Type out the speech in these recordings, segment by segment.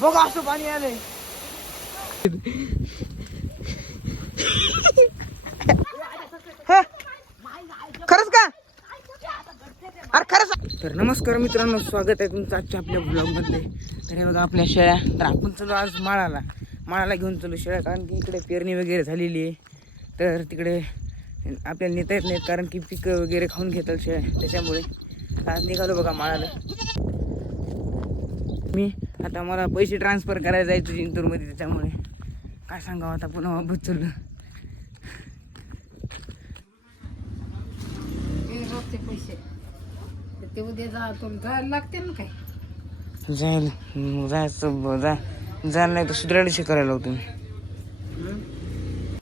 बघा असं पाणी आलंय. खरंच का? अरे खरंच. तर नमस्कार मित्रांनो, स्वागत आहे तुमचं आजच्या आपल्या ब्लॉग मध्ये. तर हे बघा आपल्या शेळ्या. तर आपण चलो आज माळाला घेऊन चलो शेळ्या, कारण की इकडे पेरणी वगैरे झालेली आहे. तर तिकडे आपल्याला नेता येत नाहीत, कारण की पिकं वगैरे खाऊन घेतात शेळ्या. त्याच्यामुळे आज निघालो बघा माळाला. आता मला पैसे ट्रान्सफर करायला जायचं जिंतूरमध्ये, त्याच्यामुळे काय सांगावं आता पुन्हा वापस चाललं. पैसे ते उद्या जायला लागते ना काय जायला नाही तर सुधारायला शिकायला लावतो मी.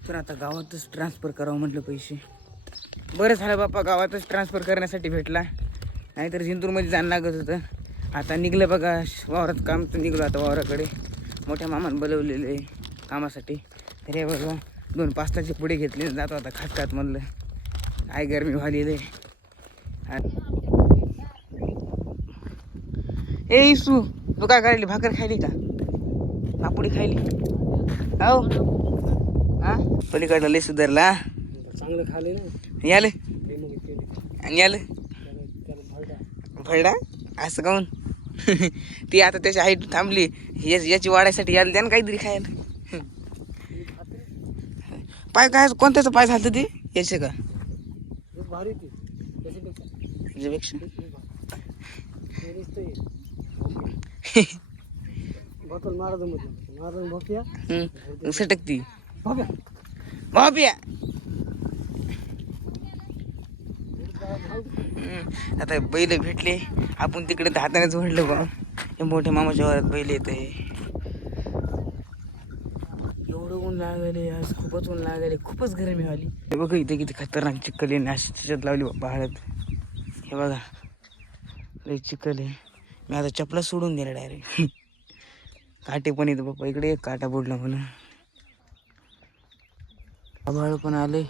तर आता गावातच ट्रान्सफर करावं म्हटलं पैसे. बरं झालं बाप्पा, गावातच ट्रान्सफर करण्यासाठी भेटला, नाहीतर जिंतूरमध्ये जाणं लागत होतं. आता निघलं बघा वावरात काम, तर निघलो आता वावराकडे. मोठ्या मामानं बोलवलेले कामासाठी. तर हे बघा 2 पास्ताचे पुढे घेतले, जातो आता खात म्हणलं. काय गरमी व्हालेली. ए इसू, तू काय करायली? भाकर खायली का? पापुडी खायली? हो हा, पलीकडला लय सुधारला. चांगलं खाले ना याले आणि याले भरडा असं काऊन? ती आता त्याची हाईट थांबली, याची वाढायसाठी यायला द्या ना काहीतरी खायला. पाय काय कोणत्याचं पाय झालं ते याचे का? सटकती भाप्या. आता बैल भेटले, आपण तिकडे हातानेच ओढलं बा. हे मोठ्या मामाच्या वरात बैल येत आहे. एवढं ऊन लागले आज, खूपच ऊन लागले, खूपच गरमी आली. हे बघा इथे किती खतरनाक चिखल आहे, अशी त्याच्यात लावली बाबा हळद. हे बघा लई चिखल आहे. मी आता चपला सोडून दिला डायरेक्ट. काटे पण येतो बाप्पा, इकडे काटा बुडला म्हणून. आभाळ पण आले.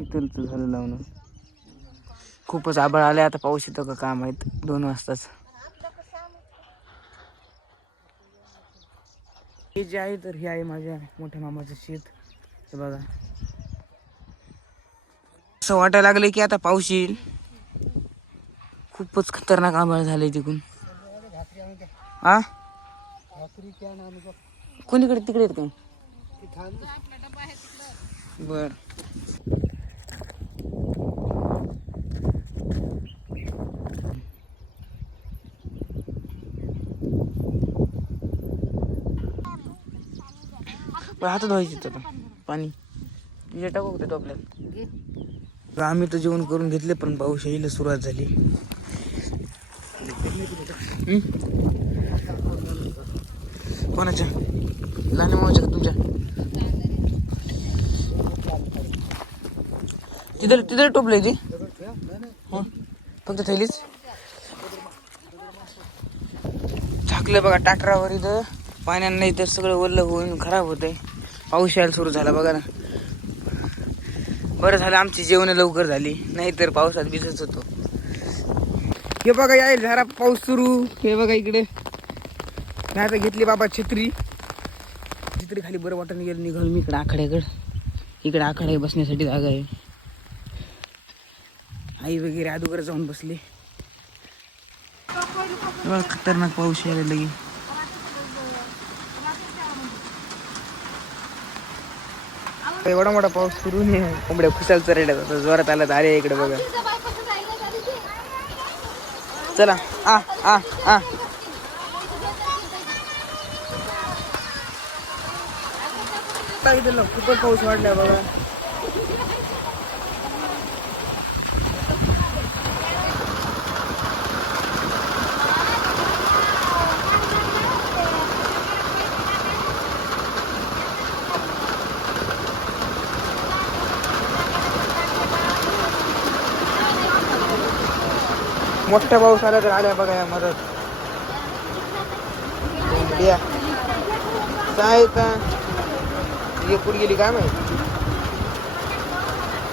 इथलच झालं लावणं. खूपच आभाळ आले. आता पाऊस येतो का काम आहेत 2 वाजताच. हे जे आहे, तर हे आहे माझ्या मोठ्या मामाचं शेत. हे बघा असं वाटायला लागलं की आता पाऊस येईल. खूपच खतरनाक आभाळ झालंय तिकडून. हा कोणीकडे तिकडे येत काय? बर हात धुवायचे तर पाणी तिथे टाकू होते टोपल्यात. आम्ही तर जेवण करून घेतले, पण पाऊस यायला सुरुवात झाली. कोणाच्या? लहान मामाच्या का तुमच्या? तिथे टोपलंय ती फक्त थैलीच झाकलं बघा ट्रॅक्टरावर. इथं पाण्यानं नाही तर सगळं ओलं होऊन खराब होतंय. पाऊस यायला सुरू झाला बघा ना. बरं झालं आमची जेवण लवकर झाली, नाहीतर पावसात भिजत होतो. हे बघा यायला झाला पाऊस सुरू. हे बघा इकडे मी आता घेतली बाबा छत्री खाली. बरं वाटत गेलं, निघाल मी इकडे आखाड्याकडे. इकडे आखाड्या बसण्यासाठी जागा आहे. आई वगैरे अगोदर जाऊन बसले. खतरनाक पाऊस यायला लगे. एवढा मोठा पाऊस सुरू नाही. कोंबड्या खुशाल चरड्यात आता जोरात आला. आले इकडे बघा. चला आ आ आ खूपच पाऊस वाढलाय बघा. मोठा पाऊस आला तर आल्या बघा या मदत. काय पुढे गेली काय माहिती.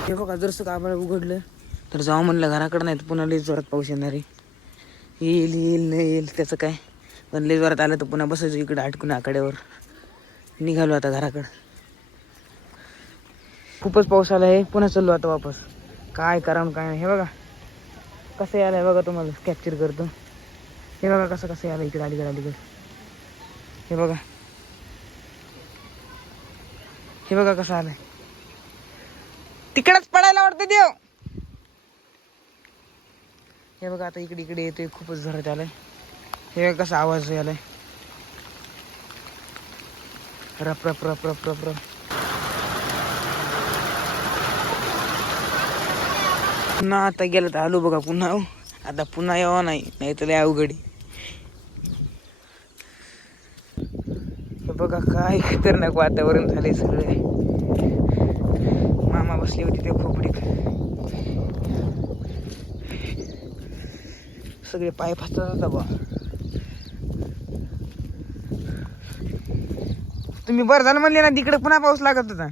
हे बघा जरसं आभाळ उघडलं तर जाऊ म्हणलं घराकडं, नाही तर पुन्हा लई जोरात पाऊस येणार आहे. येईल येईल नाही येईल त्याचं काय. पण लय जोरात आलं तर पुन्हा बसायचं इकडं अटकून आकड्यावर. निघालो आता घराकडं. खूपच पाऊस आला आहे. पुन्हा चाललो आता वापस. काय करा काय नाही. हे बघा कसं यायला बघा, तुम्हाला कॅप्चर करतो. हे बघा कसं यायला इकडे अलीकडे. हे बघा कसं आलंय. तिकडच पडायला वाटतं देव. हे बघा आता इकडे येतोय. खूपच जोरात आलाय. हे बघा कसा आवाज यायलाय. रप रप रप रप रप रप. पुन्हा आता गेलं तर आलो बघा पुन्हा. आता पुन्हा यावा नाही तर लय अवघड. हे बघा काय खतरनाक वातावरण झालंय सगळे. मामा बसली होती त्या खोपडीत. सगळे पाय फसतात आता बा. तुम्ही बरं झालं म्हणले ना, तिकडे पुन्हा पाऊस लागत होता.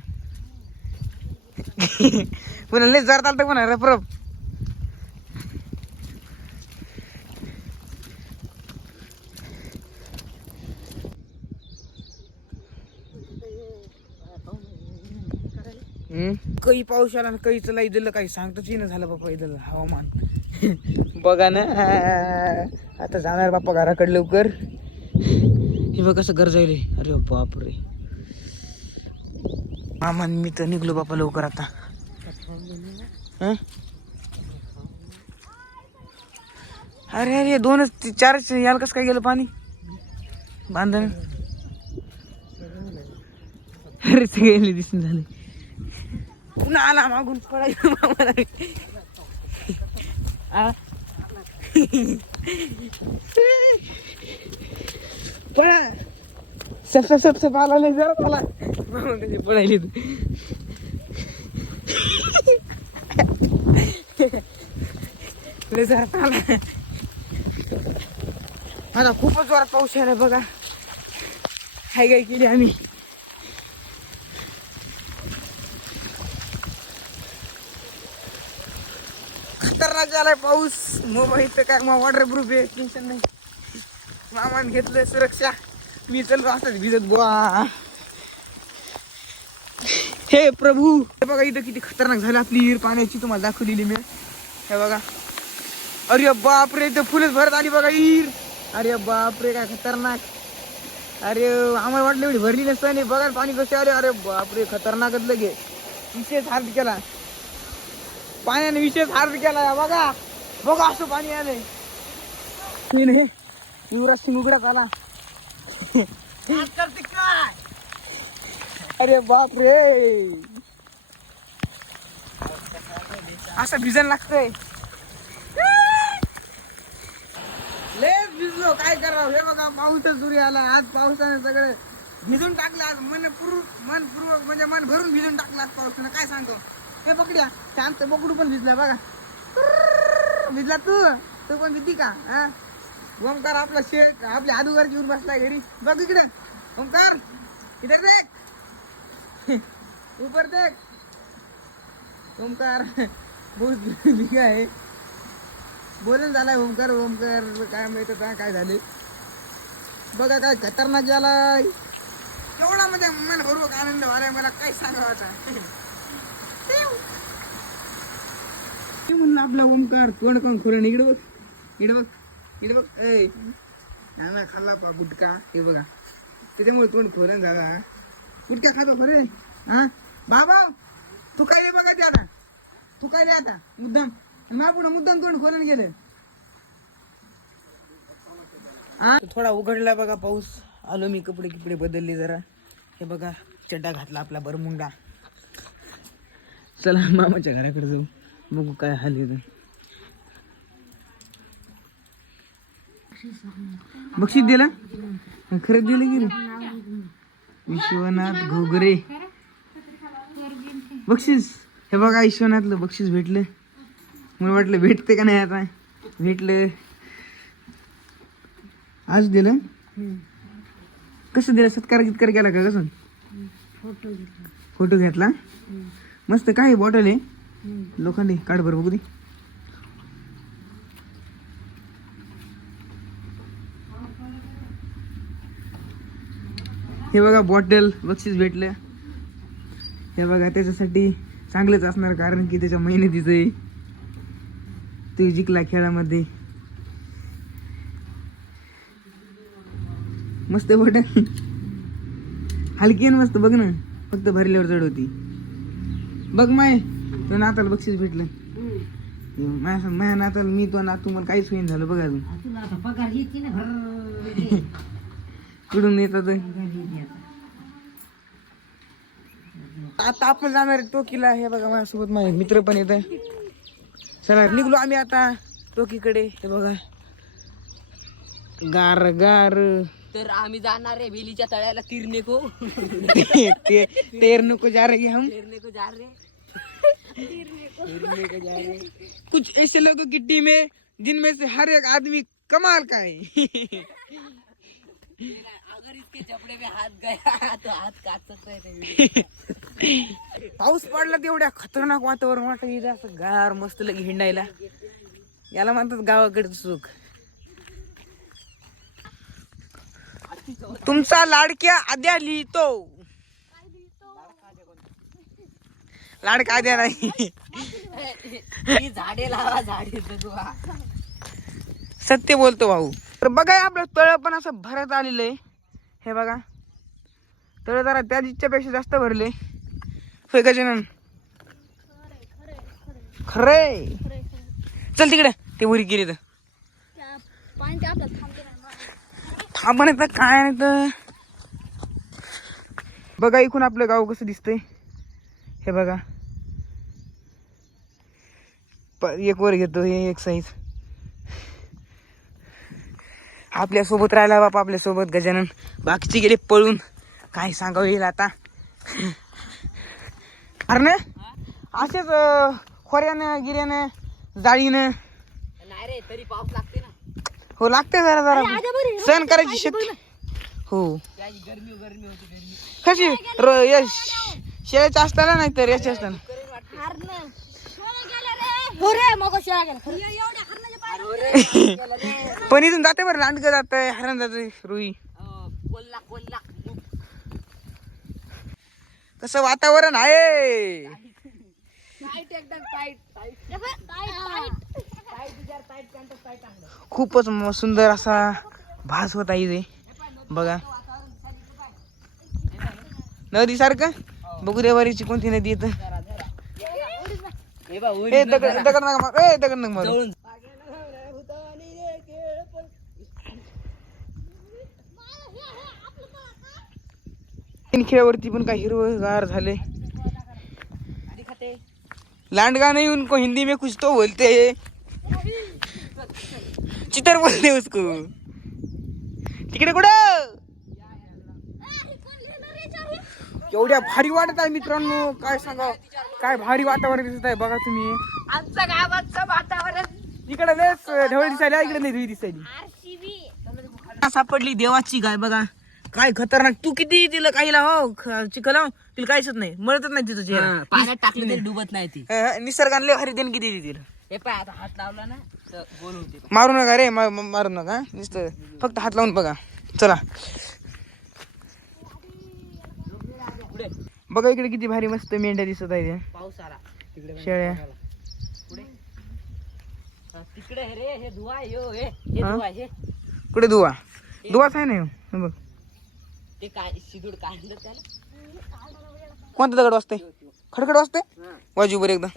पुन्हा लय जोरात आलता पुन्हा रपरप. काही पाऊस आला ना, काही चला इथलं काही सांगताच येणं झालं बाप्पा. इथलं हवामान बघा ना. आता जाणार बाप्पा घराकडे लवकर. हे बघ कसं गरजायले. अरे बापरे. मामान मी तर निघलो बाप्पा लवकर आता. अरे 2-4 याला कसं काय गेलं पाणी बांधण. अरे सगळे दिसून झाले. पुन्हा आला मागून पडायचं मामाला. पळा सप आला नाही जरा त्याला. मामा कशी पडायली. जरा आला. आता खूपच जोरात पाऊस आला बघा. हाय काय केली आम्ही. खतरनाक झालाय पाऊस. मोबाईल तर काय मग वॉटरप्रूफ आहे, टेन्शन नाही. मामान घेतलंय सुरक्षा. मी चल असंच भिजत बुवा. हे प्रभू. हे बघा इथं किती खतरनाक झाली आपली विहीर पाण्याची. तुम्हाला दाखवलेली मी. हे बघा. अरे बापरे इथं फुलच भरत आली बघा विहीर. अरे बापरे काय खतरनाक. अरे आम्हाला वाटलं एवढी भरली नसतं नाही. बघा पाणी कसे आले. अरे बापरे खतरनाकच लगे. विशेष हार्द केला पाण्याने. विशेष हार्द केला बघा. बघा असं पाणी आलंय. युवराज सिंग उघडाच आला. काय अरे बापरे. असं भिजन लागतंय. लय भिजलो काय करावं. हे बघा पाऊसच सुरू आला. आज पावसाने सगळं भिजून टाकलं. आज मनपूर्वक म्हणजे मन भरून भिजून टाकलं आज पावसानं. काय सांगतो. हे पकड्या शांत बकडू पण भिजला बघा. भिजला तू पण भिजती का. हा ओमकार आपला शेठ आपल्या आदुगर घेऊन बसलाय घरी. बघ इकडे ओमकार. इधर देख ऊपर देख. ओमकार बहुत लिखा आहे. बोलून झालाय ओमकार. काय माहित आता काय झाले. बघा काय खतरनाक झालाय. एवढा म्हणजे मन भरपूर आनंद झालाय मला. काय सांगावं आता. आपला ओमकार कोण खुरण. इकडे बघ ए ना खाल्ला पा गुटका. हे बघा त्याच्यामुळे कोण खोरण झाला. गुटका खातो बरे. हा बाबा तू काय बघा ते आता. तू काय रे आता मुद्दाम पुढे मुद्दाम तोंड खोरण गेले. थोडा उघडला बघा पाऊस. आलो मी कपडे बदलले जरा. हे बघा चड्डा घातला आपला बरमुंडा. चला मामाच्या घराकडे जाऊ. बघू काय हाल आहे. बक्षीस दिला. खरंच दिलं की विश्वनाथ घोगरे बक्षीस. हे बघा विश्वनाथलं बक्षीस भेटलं. मला वाटलं भेटते का नाही. आता भेटलं. आज दिलं. कसं दिलं. सत्कार केला का कसं. फोटो घेतला. मस्त. काय बॉटल आहे लोखंडी. काढ बरं बघू दे. हे बघा बॉटल बक्षीस भेटलं. हे बघा त्याच्यासाठी चांगलंच असणार, कारण की त्याच्या मेहनतीचं आहे. तो जिंकला खेळामध्ये. मस्त बॉटल, हलकी आहे मस्त. बघ ना, फक्त भरल्यावर जड होती. बघ माय, तो नाताला बक्षीस भेटलं. माझ्या नाताला मी तो नात तुम्हाला काहीच होईन झालं. बघा अजून कुठून येतात. आता आपण जाणार आहे टोकीला. हे बघा माझ्यासोबत माझे मित्र पण येत. चला निघलो आम्ही आता टोकीकडे. हे बघा गार गार. तर आम्ही जाणार आहे बेलीच्या तळ्याला तिरणे को. तैरने को जा रहे हम. तिरणे को जा रहे. कुछ ऐसे लोगों की टीम है जिनमें से हर एक आदमी कमाल का है. अगर इसके जबड़े में हाथ गया तो हाथ काट सकता है. पाऊस पडला तेवढ्या खतरनाक वातावरण वाटत इथं असं गार मस्त लगे हिंडायला. याला म्हणतात गावाकडचं सुख. तुमचा लाडक्या आद्या लिहितो. लाडका आद्या नाही. ही झाडे लावा, झाडे जगवा. सत्य बोलतो भाऊ. तर बघा आपलं तळ पण असं भरत आलेलं आहे. हे बघा तळ जरा त्या इच्छेपेक्षा जास्त भरले. होय गजानन? खरे चल तिकडे ते उरी गेली तर थांबण येतं काय नाही तर. बघा इकून आपलं गाव कसं दिसतंय. हे बघा एक वर घेतो हे एक साईज. आपल्या सोबत राहिला बापा, आपल्या सोबत गजानन. बाकीचे गेले पळून. काय सांगावं येईल आता. अरे ना असेच खोऱ्यानं गिऱ्यानं जाळीनं. नाही रे, तरी पाऊस लागते ना. हो लागते जरा जरा सहन करायची शक्ती. हो गरमी गरमी होती गरमी. कशी शेळ्याच्या असताना नाही तर याच्या असताना. पण इथून जाते बरं, लांडग जात आहे, हरण जाते रुई. कोल्हा कोल्हा. कसं वातावरण आहे. खूपच सुंदर असा भास होता इथे. बघा नदी सारखं. बघू देवारीची कोणती नदी येत. दगड नका मारू. दगड नका मारू. खेळावरती पण काय हिरवगार झाले. लांडगा नहीं उनको हिंदी में कुछ तो बोलते हैं. चितर बोलते उसको. तिकडे कुठं एवढ्या भारी वाटत आहे मित्रांनो. काय सांगा, काय भारी वातावरण दिसत आहे. बघा तुम्ही आमचं गावाचं वातावरण. इकडे लयच ढवळ दिसायला, इकडे नाही धुई दिसायली. सापडली देवाची गाय. बघा काय खतरनाक. तू किती तिला काहीला हो चिखल हो तिला काहीच नाही, मरतच नाही तिचं चेहरा. पाण्यात टाकलं तरी डुबत नाही ती. निसर्गाने हरी देण किती तिला. हे पाय आता हात लावला ना तर गोल होते. मारू नका रे, मारू नका. नुसतं फक्त हात लावून बघा. चला बघा इकडे किती भारी मस्त मेंढ्या दिसत आहे. पाऊस आला तिकडे. शेळ्या पुढे तिकडे रे. हे धुवा हे धुवा हे. कुठे दुवा? दुवाच आहे ना ह्यो. हे बघ ते काय शिदूड काढलं त्याला. कोणता दगड वाजते? खडखड वाजते वाजू बरं एकदा.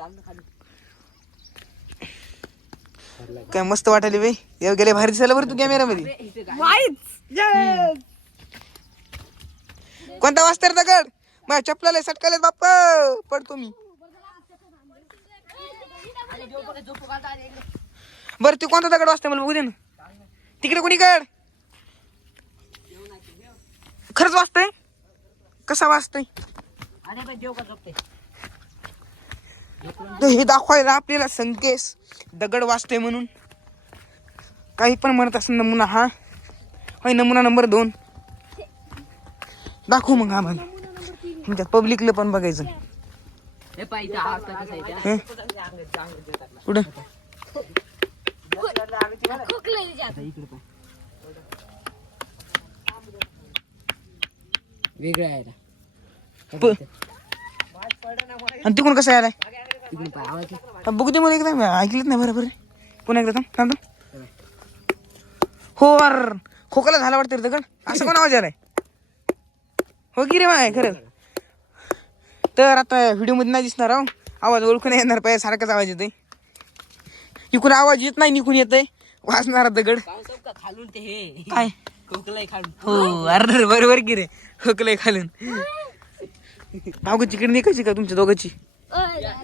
काय मस्त वाटायला बाई. गेले भारी दिसायला बरं तू कॅमेरा मध्ये. कोणता वाजते रे दगड? माझ्या चपलाला सटकायला बाप्पा पडतो मी. बरं तू कोणता दगड वाजते मला बघू दे ना. तिकडे कोणी कड खरंच वाजतंय? कसा वाजतंय? हे दाखवायला आपल्याला संकेस दगड वाजतोय म्हणून. काही पण म्हणत असं नमुना हा होय. नमुना नंबर 2 दाखवू मग आम्हाला. म्हणजे पब्लिकला पण बघायचं. हे पाय इथं आवाज कसा आहे कुठं वेगळं आहे ना. आणि तिकडून कसं आलाय तिकडून पाय आवाज येतो. बघू दे मला एकदा ऐकलंच नाही बरोबर पुन्हा एकदा थांब हो अर खोकला झाला वाटतं रे दगड असं कोण आवाज आलाय हो की रे माय खरं तर आता व्हिडिओ मध्ये नाही दिसणार आहो आवाज ओळखून येणार पाहिजे सारखाच आवाज येतोय इकडून आवाज येत नाही निघून येतोय वाजणारा दगड खालून ते हे काय खोकलाय खालून. हो अरे बरोबर की रे खोकलंय खालून मागूची किडनी कशी का तुमच्या दोघांची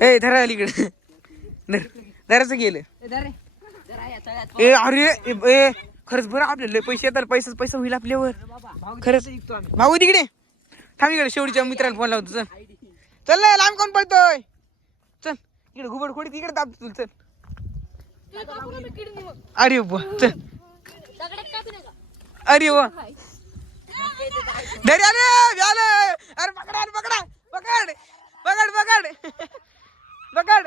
ए धरा इकडे धराचं गेलं ए अरे ए खरंच बरं आपल्याला पैसे येतात पैसा होईल आपल्यावर खरंच मागू तिकडे थांब इकडे शेवटीच्या मित्राला फोन लावतो चल चल ना लांब कोण पळतोय चल इकडे घुबड खोडी तिकडे दाब तुला चल अरे वा चल अरे वा धर अरे अरे पकडा पकडा पकड पकड पकड पकड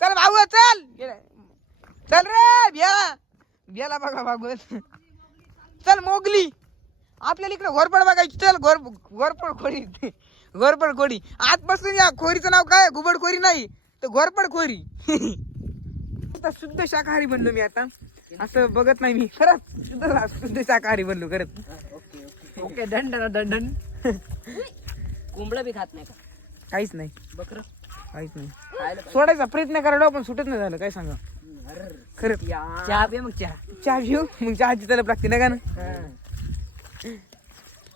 चल भाऊ चल चल रे बियाला बघा भागवत चल मोगली आपल्याला इकडे घोरपड बघायची चल घोरपड खोडी आजपासून या खोरीचं नाव काय घुबड खोरी नाही तर घोरपड खोरी आता शुद्ध शाकाहारी बनलो मी आता असं बघत नाही मी खरंच शुद्ध शाकाहारी बनलो खरंच ओके दंडन कोंबडा बी खात नाही का? काहीच नाही बकर काहीच नाही सोडायचा प्रयत्न करायला पण सुटत नाही झालं काय सांगा खरंच चहा पे मग चहा घेऊ मग चहाची तलप लागते ना का ना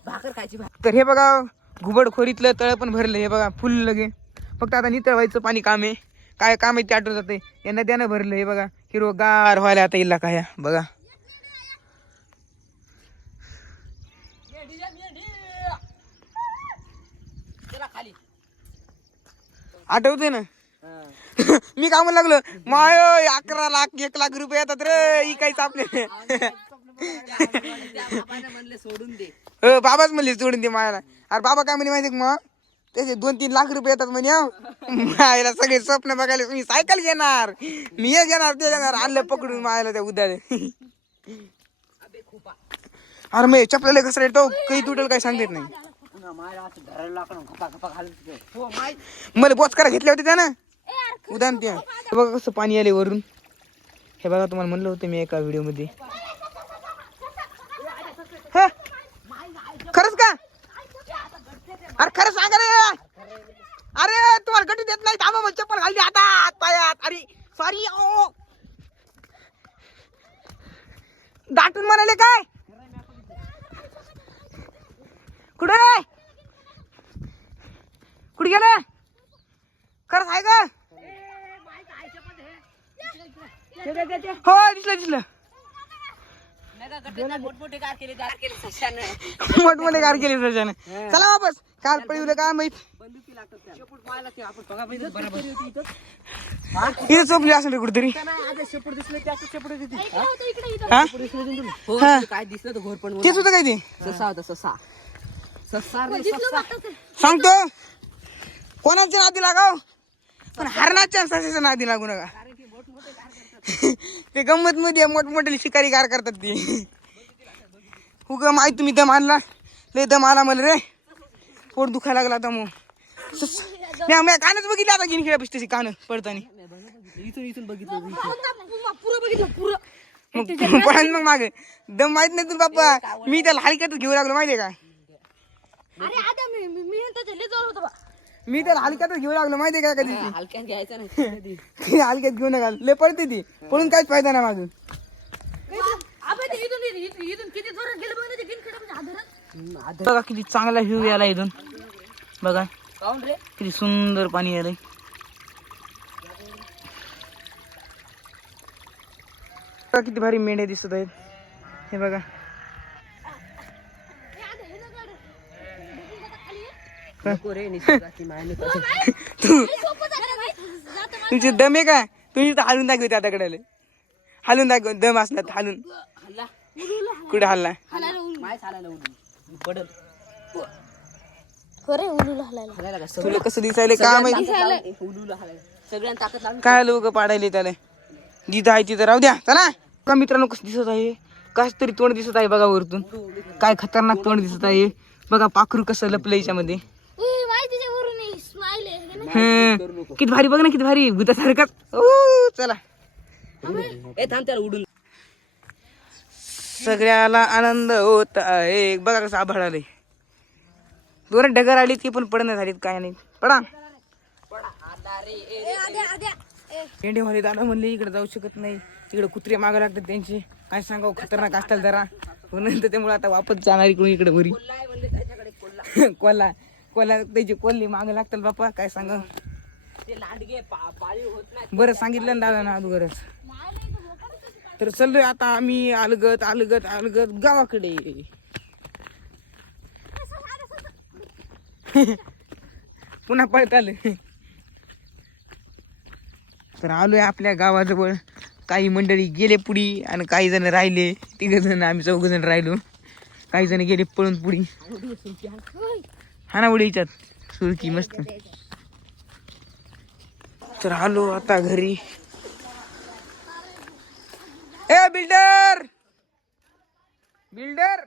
भाकर खायची. तर हे बघा घुबड खोरीतलं तळ पण भरलं हे बघा फुल लगे फक्त आता नितळ व्हायचं पाणी काम आहे काय काम आहे ते आठवत जाते या नद्यानं भरलं हे बघा हिरवगार व्हायला आता इल्ला काय बघा आठवते ना मी काय म्हणू लागलो माय 11 लाख 1 लाख रुपये येतात रे इकायचं आपले म्हणले सोडून दे. बाबाच म्हणले सोडून दे मायाला अरे बाबा काय म्हणे माहिती का मग त्याचे 2-3 लाख रुपये येतात म्हणे मायाला सगळे स्वप्न बघायला मी सायकल घेणार मी हे घेणार ते घेणार आणलं पकडून मायाला त्या उद्याला अरे मग चपलेला कसं येतो काही तुटेल काही सांगता येत नाही मला बोच करा घेतले होते त्यानं उदाहरण ते हे बघा कसं पाणी आले वरून हे बघा तुम्हाला म्हणलं होतं मी एका व्हिडिओ मध्ये खरंच का अरे खरं सांगा रे अरे तुम्हाला गटी देत नाही थांबा मग चप्पल घालली हातात पायात अरे सॉरी दाटून म्हणाले काय कुठे कुठे गेले खरंच आहे का हो दिसलं मोठमोठे कार केले मोठमोठे कार केले सरच्यानं चला वापस काल पळवलं काय माहित इथे चोपली असेल रे कुठेतरी काय दिसलं तर घोरपण तेच होतं काय ते ससा होता ससा सांगतो कोणाच्या नादी लागाव पण हरणाच्या ससाच्या नादी लागू नका ते गंमत मध्ये मोठमोठे शिकारी कार करतात ते उगा माहिती तुम्ही दम आणला लय दम आला मला रे पोट दुखायला लागला आता मग कानच बघितले आता गिन खेळा तशी कान पडताना इथून बघितलं मग मागे दम माहित नाही तुला बाप्पा मी त्याला हलक्यातच घेऊ लागलो माहितीये का मी त्याला हलक्यातच घेऊ लागलो माहितीये का कधी हलक्यात घ्यायचं नाही हलक्यात घेऊ नका लय पडते ती पळून काहीच फायदा नाही माझं बघा किती चांगला व्ह्यू याला इथून बघा किती सुंदर पाणी आलंय किती भारी मेंढ्या दिसत आहेत हे बघा तुमचे दम आहे का तुम्ही तर हालून दाखवते आता कडे हालून दाखव दम असला तर हालून कुठे हल्ला तुला कसं दिसायला काय माहिती काय लोक पाडायले त्याला जिथं आहे तिथं राहू द्या चला का मित्रांनो कसं दिसत आहे कस तरी तोंड दिसत आहे बघा वरतून काय खतरनाक तोंड दिसत आहे बघा पाखरू कसं लपलं याच्यामध्ये. किती भारी बघ ना, किती भारी भूतासारखा. चला उडून सगळ्याला आनंद होत आहे. बघा कसं आभाळ आलंय. दोन ढगर आली ती पण पडणं झालीत, काय नाही. पडा पेंडेवाले दादा म्हणले इकडे जाऊ शकत नाही, इकडे कुत्रे मागे लागतात त्यांची. काय सांगावं, खतरनाक असतात जरा. नंतर त्यामुळे आता वापस जाणार इकडून इकडे घरी. कोल्हा कोल्हा त्याची कोल्ही मागे लागतात बापा, काय सांगा. बरं सांगितलं ना दादा ना अगोदरच. तर चाललोय आता आम्ही अलगत अलगत अलगत गावाकडे. पुन्हा पळत आले. तर आलोय आपल्या गावाजवळ. काही मंडळी गेले पुढी आणि काही जण राहिले. 3 जण, आम्ही 4 जण राहिलो. काही जण गेले पळून पुढी. हा ना उडी याच्यात सुरकी मस्त. तर आलो आता घरी. ए बिल्डर बिल्डर.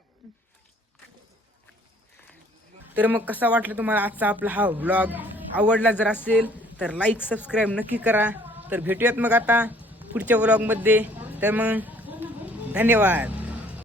तर मग कसा वाटलं तुम्हाला आजचा आपला हा व्लॉग? आवडला जर असेल तर लाईक सबस्क्राईब नक्की करा. तर भेटूयात मग आता पुढच्या व्लॉगमध्ये. तर मग धन्यवाद.